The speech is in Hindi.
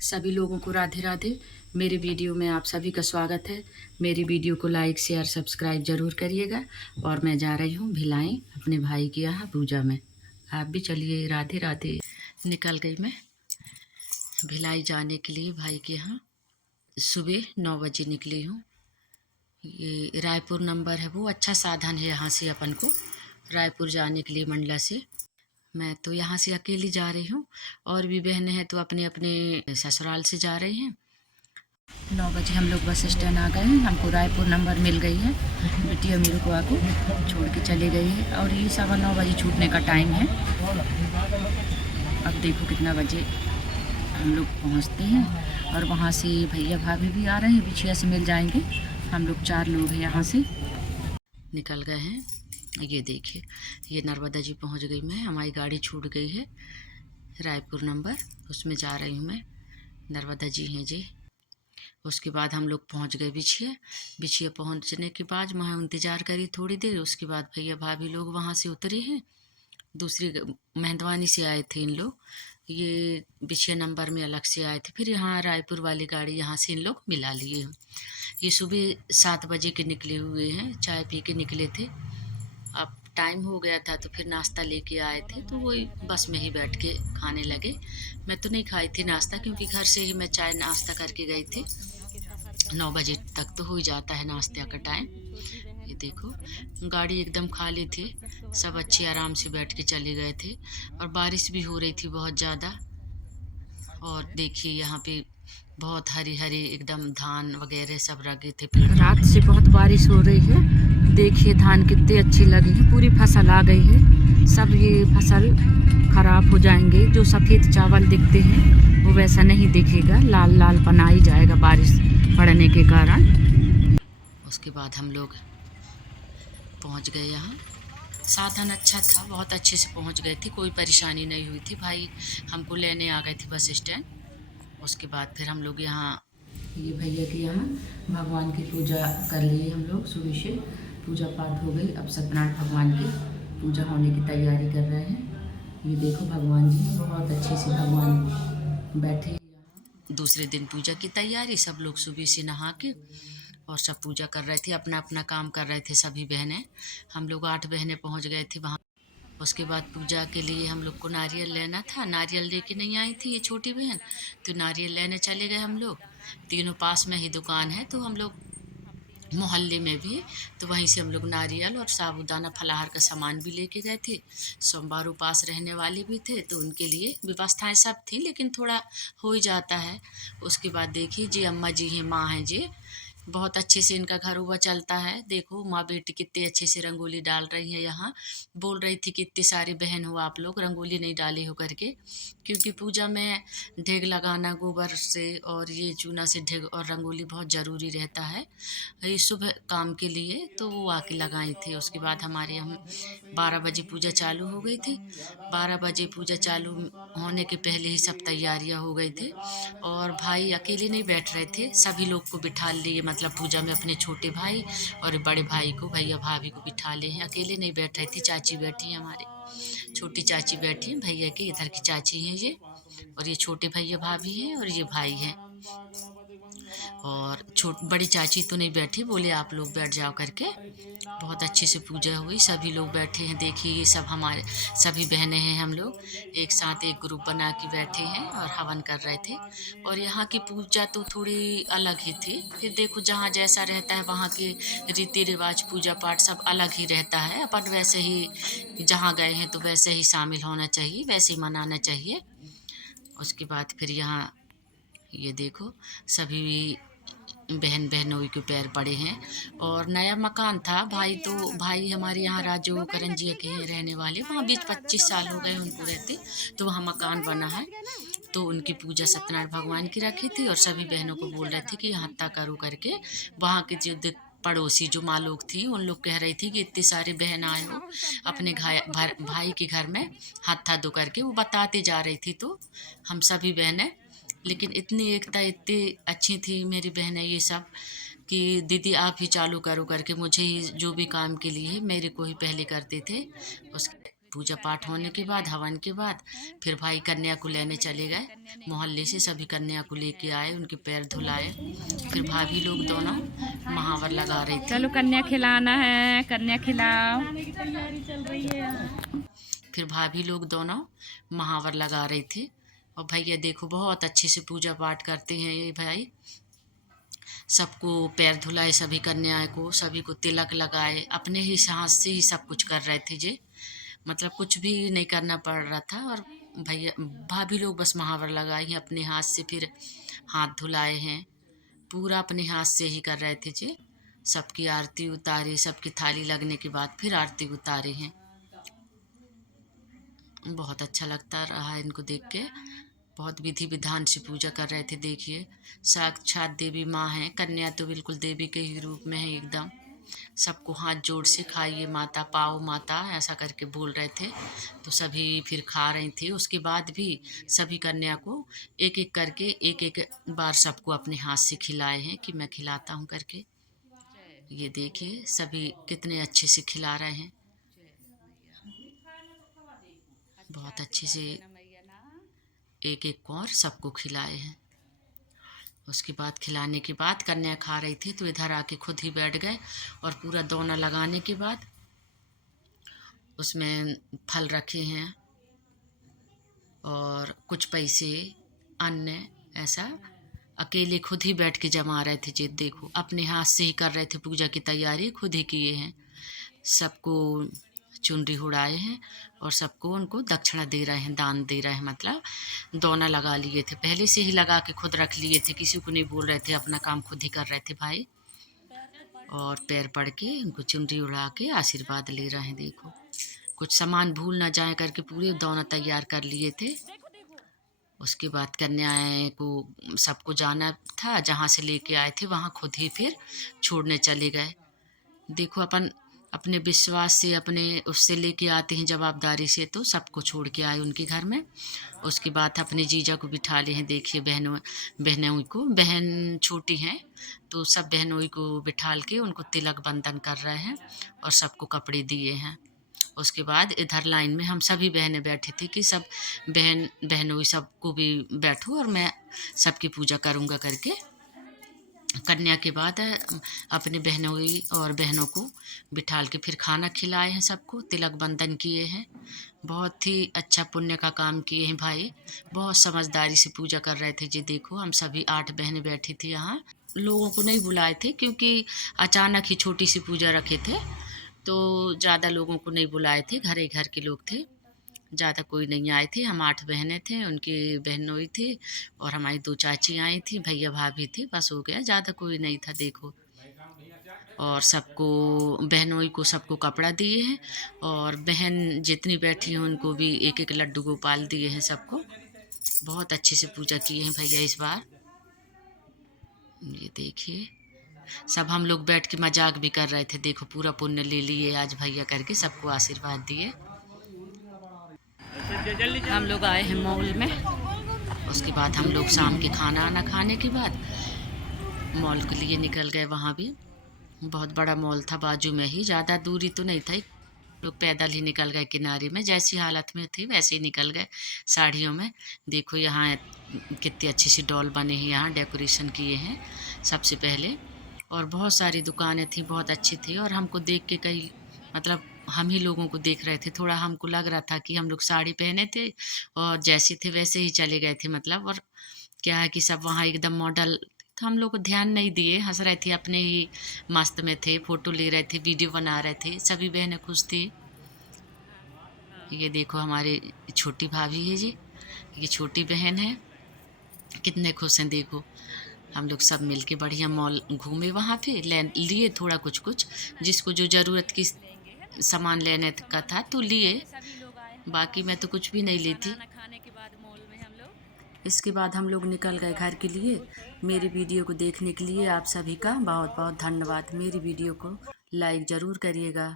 सभी लोगों को राधे राधे। मेरे वीडियो में आप सभी का स्वागत है। मेरी वीडियो को लाइक शेयर सब्सक्राइब ज़रूर करिएगा। और मैं जा रही हूँ भिलाई अपने भाई के यहाँ पूजा में। आप भी चलिए। राधे राधे। निकल गई मैं भिलाई जाने के लिए भाई के यहाँ। सुबह 9 बजे निकली हूँ। ये रायपुर नंबर है, वो अच्छा साधन है यहाँ से अपन को रायपुर जाने के लिए मंडला से। मैं तो यहाँ से अकेली जा रही हूँ और भी बहनें हैं तो अपने अपने ससुराल से जा रही हैं। 9 बजे हम लोग बस स्टैंड आ गए हैं। हमको रायपुर नंबर मिल गई है। बिटिया मेरे को आको छोड़ के चले गई है और ये 9:15 बजे छूटने का टाइम है। अब देखो कितना बजे हम लोग पहुँचते हैं। और वहाँ से भैया भाभी भी आ रहे हैं, बिछिया से मिल जाएंगे। हम लोग 4 लोग हैं, यहाँ से निकल गए हैं। ये देखिए, ये नर्मदा जी पहुँच गई मैं। हमारी गाड़ी छूट गई है रायपुर नंबर, उसमें जा रही हूँ मैं। नर्मदा जी हैं जी। उसके बाद हम लोग पहुंच गए बिछिया। बिछिया पहुंचने के बाद वहाँ इंतज़ार करी थोड़ी देर। उसके बाद भैया भाभी लोग वहाँ से उतरे हैं। दूसरी मेहंदवानी से आए थे इन लोग, ये बिछिया नंबर में अलग से आए थे। फिर यहाँ रायपुर वाली गाड़ी यहाँ से इन लोग मिला लिए हैं। ये सुबह 7 बजे के निकले हुए हैं, चाय पी के निकले थे। अब टाइम हो गया था तो फिर नाश्ता लेके आए थे, तो वही बस में ही बैठ के खाने लगे। मैं तो नहीं खाई थी नाश्ता, क्योंकि घर से ही मैं चाय नाश्ता करके गई थी। 9 बजे तक तो हो ही जाता है नाश्ते का टाइम। ये देखो, गाड़ी एकदम खाली थी, सब अच्छे आराम से बैठ के चले गए थे। और बारिश भी हो रही थी बहुत ज़्यादा। और देखिए यहाँ पे बहुत हरी हरी एकदम धान वगैरह सब लगे थे। रात से बहुत बारिश हो रही है। देखिए धान कितने अच्छे लगे हैं, पूरी फसल आ गई है। सब ये फसल खराब हो जाएंगे। जो सफ़ेद चावल दिखते हैं वो वैसा नहीं दिखेगा, लाल लाल पना ही जाएगा बारिश पड़ने के कारण। उसके बाद हम लोग पहुंच गए यहाँ। साधन अच्छा था, बहुत अच्छे से पहुंच गए थे, कोई परेशानी नहीं हुई थी। भाई हमको लेने आ गए थे बस स्टैंड। उसके बाद फिर हम लोग यहाँ, ये भैया के यहाँ भगवान की पूजा कर लिए हम लोग। सुबह से पूजा पाठ हो गई। अब सत्यनारायण भगवान की पूजा होने की तैयारी कर रहे हैं। ये देखो भगवान जी बहुत अच्छे से भगवान बैठे हैं। दूसरे दिन पूजा की तैयारी, सब लोग सुबह से नहा के और सब पूजा कर रहे थे, अपना अपना काम कर रहे थे सभी बहनें। हम लोग 8 बहनें पहुँच गए थे वहाँ। उसके बाद पूजा के लिए हम लोग को नारियल लेना था। नारियल लेके नहीं आई थी ये छोटी बहन, तो नारियल लेने चले गए हम लोग। तीनों पास में ही दुकान है, तो हम लोग मोहल्ले में भी, तो वहीं से हम लोग नारियल और साबूदाना फलाहार का सामान भी लेके गए थे। सोमवार उपास रहने वाले भी थे, तो उनके लिए व्यवस्थाएं सब थी, लेकिन थोड़ा हो ही जाता है। उसके बाद देखिए जी, अम्मा जी हैं, माँ हैं जी, बहुत अच्छे से इनका घर हुआ चलता है। देखो माँ बेटी कितने अच्छे से रंगोली डाल रही है यहाँ। बोल रही थी कि इतनी सारी बहन हो आप लोग, रंगोली नहीं डाले हो करके, क्योंकि पूजा में ढेग लगाना गोबर से और ये चूना से ढेग और रंगोली बहुत ज़रूरी रहता है ये शुभ काम के लिए, तो वो आके लगाई थी। उसके बाद हमारे यहाँ 12 बजे पूजा चालू हो गई थी। 12 बजे पूजा चालू होने के पहले ही सब तैयारियां हो गई थी। और भाई अकेले नहीं बैठ रहे थे, सभी लोग को बिठा लिए, मतलब पूजा में अपने छोटे भाई और बड़े भाई को, भैया भाभी को बिठा लिए हैं। अकेले नहीं बैठ रही थी, चाची बैठी हैं हमारी, छोटी चाची बैठी हैं भैया के, इधर की चाची हैं ये, और ये छोटे भैया भाभी हैं और ये भाई हैं। और बड़ी चाची तो नहीं बैठी, बोले आप लोग बैठ जाओ करके। बहुत अच्छे से पूजा हुई, सभी लोग बैठे हैं। देखिए ये सब हमारे सभी बहनें हैं, हम लोग एक साथ एक ग्रुप बना के बैठे हैं और हवन कर रहे थे। और यहाँ की पूजा तो थोड़ी अलग ही थी। फिर देखो जहाँ जैसा रहता है वहाँ के रीति रिवाज पूजा पाठ सब अलग ही रहता है। अपन वैसे ही जहाँ गए हैं तो वैसे ही शामिल होना चाहिए, वैसे ही मनाना चाहिए। उसके बाद फिर यहाँ ये देखो सभी बहन बहनोई के पैर पड़े हैं। और नया मकान था। भाई हमारे यहाँ राजू करंजिया के हैं रहने वाले, वहाँ 20-25 साल हो गए उनको रहते, तो वहाँ मकान बना है। तो उनकी पूजा सत्यनारायण भगवान की रखी थी और सभी बहनों को बोल रहे थे कि हत्ता करो करके। वहाँ के जो पड़ोसी जो माँ लोग थी, उन लोग कह रही थी कि इतने सारे बहन आए हो अपने भाई के घर में हत्था दो करके, वो बताते जा रही थी। तो हम सभी बहनें, लेकिन इतनी एकता इतनी अच्छी थी मेरी बहनें ये सब, कि दीदी आप ही चालू करो करके, मुझे ही जो भी काम के लिए मेरे को ही पहले करते थे। उस पूजा पाठ होने के बाद, हवन के बाद फिर भाई कन्या को लेने चले गए। मोहल्ले से सभी कन्या को लेके आए, उनके पैर धुलाए। फिर भाभी लोग दोनों महावर लगा रही थी। चलो कन्या खिलाना है, कन्या खिलाओ। की तैयारी चल रही है। फिर भाभी लोग दोनों महावर लगा रही थी। और भैया देखो बहुत अच्छे से पूजा पाठ करते हैं ये भाई। सबको पैर धुलाए, सभी कन्याओं को, सभी को तिलक लगाए। अपने ही हाथ से ही सब कुछ कर रहे थे जे, मतलब कुछ भी नहीं करना पड़ रहा था। और भैया भाभी लोग बस महावर लगाए हैं अपने हाथ से, फिर हाथ धुलाए हैं, पूरा अपने हाथ से ही कर रहे थे जे। सबकी आरती उतारी, सबकी थाली लगने के बाद फिर आरती उतारी हैं। बहुत अच्छा लगता रहा इनको देख के। बहुत विधि विधान से पूजा कर रहे थे। देखिए साक्षात देवी माँ हैं, कन्या तो बिल्कुल देवी के ही रूप में है एकदम। सबको हाथ जोड़ से खाइए माता, पाओ माता, ऐसा करके बोल रहे थे। तो सभी फिर खा रही थी। उसके बाद भी सभी कन्या को एक एक करके एक एक बार सबको अपने हाथ से खिलाए हैं कि मैं खिलाता हूँ करके। ये देखिए सभी कितने अच्छे से खिला रहे हैं, बहुत अच्छे से एक एक कौर सबको खिलाए हैं। उसके बाद खिलाने के बाद कन्या खा रही थी तो इधर आके खुद ही बैठ गए। और पूरा दोना लगाने के बाद उसमें फल रखे हैं और कुछ पैसे, अन्न, ऐसा अकेले खुद ही बैठ के जमा रहे थे। जी देखो अपने हाथ से ही कर रहे थे, पूजा की तैयारी खुद ही किए हैं। सबको चुनरी उड़ाए हैं और सबको उनको दक्षिणा दे रहे हैं, दान दे रहे हैं। मतलब दोना लगा लिए थे, पहले से ही लगा के खुद रख लिए थे, किसी को नहीं बोल रहे थे, अपना काम खुद ही कर रहे थे भाई। और पैर पड़ के उनको चुनरी उड़ा के आशीर्वाद ले रहे हैं। देखो कुछ सामान भूल ना जाए करके पूरे दोना तैयार कर लिए थे। उसके बाद कन्याएं को सबको जाना था, जहाँ से लेके आए थे वहाँ खुद ही फिर छोड़ने चले गए। देखो अपन अपने विश्वास से, अपने उससे लेके आते हैं जवाबदारी से, तो सबको छोड़ के आए उनके घर में। उसके बाद अपने जीजा को बिठा लिए हैं। देखिए बहनों को, बहन छोटी हैं तो सब बहनों को बिठाल के उनको तिलक बंधन कर रहे हैं और सबको कपड़े दिए हैं। उसके बाद इधर लाइन में हम सभी बहनें बैठी थी कि सब बहनों सबको भी बैठो और मैं सबकी पूजा करूँगा करके। कन्या के बाद अपने बहनों और बहनों को बिठाल के फिर खाना खिलाए हैं, सबको तिलक बंधन किए हैं। बहुत ही अच्छा पुण्य का काम किए हैं भाई, बहुत समझदारी से पूजा कर रहे थे जी। देखो हम सभी 8 बहनें बैठी थी यहाँ। लोगों को नहीं बुलाए थे क्योंकि अचानक ही छोटी सी पूजा रखे थे, तो ज़्यादा लोगों को नहीं बुलाए थे, घर ही घर के लोग थे, ज़्यादा कोई नहीं आए थे। हम 8 बहनें थे, उनकी बहनोई थी और हमारी 2 चाची आई थी, भैया भाभी थे, बस हो गया, ज़्यादा कोई नहीं था। देखो और सबको बहनोई को सबको कपड़ा दिए हैं और बहन जितनी बैठी हैं उनको भी एक एक लड्डू गोपाल दिए हैं सबको। बहुत अच्छे से पूजा किए हैं भैया इस बार। ये देखिए सब हम लोग बैठ के मजाक भी कर रहे थे। देखो पूरा पुण्य ले लिए आज भैया करके, सबको आशीर्वाद दिए। हम लोग आए हैं मॉल में। उसके बाद हम लोग शाम के खाना खाने के बाद मॉल के लिए निकल गए। वहाँ भी बहुत बड़ा मॉल था बाजू में ही, ज़्यादा दूरी तो नहीं था, लोग पैदल ही निकल गए किनारे में, जैसी हालत में थे वैसे ही निकल गए साड़ियों में। देखो यहाँ कितनी अच्छी सी डॉल बने हैं, यहाँ डेकोरेशन किए हैं सबसे पहले। और बहुत सारी दुकानें थी, बहुत अच्छी थी। और हमको देख के कई मतलब हम ही लोगों को देख रहे थे, थोड़ा हमको लग रहा था कि हम लोग साड़ी पहने थे और जैसे थे वैसे ही चले गए थे मतलब। और क्या है कि सब वहाँ एकदम मॉडल, तो हम लोग को ध्यान नहीं दिए, हंस रहे थे, अपने ही मस्त में थे, फोटो ले रहे थे, वीडियो बना रहे थे, सभी बहनें खुश थी। ये देखो हमारी छोटी भाभी है जी, ये छोटी बहन है, कितने खुश हैं। देखो हम लोग सब मिलके बढ़िया मॉल घूमे, वहाँ पे लिए थोड़ा कुछ कुछ, जिसको जो ज़रूरत की सामान लेने का था तो लिए, बाकी मैं तो कुछ भी नहीं ली थी। इसके बाद हम लोग निकल गए घर के लिए। मेरी वीडियो को देखने के लिए आप सभी का बहुत बहुत धन्यवाद। मेरी वीडियो को लाइक ज़रूर करिएगा।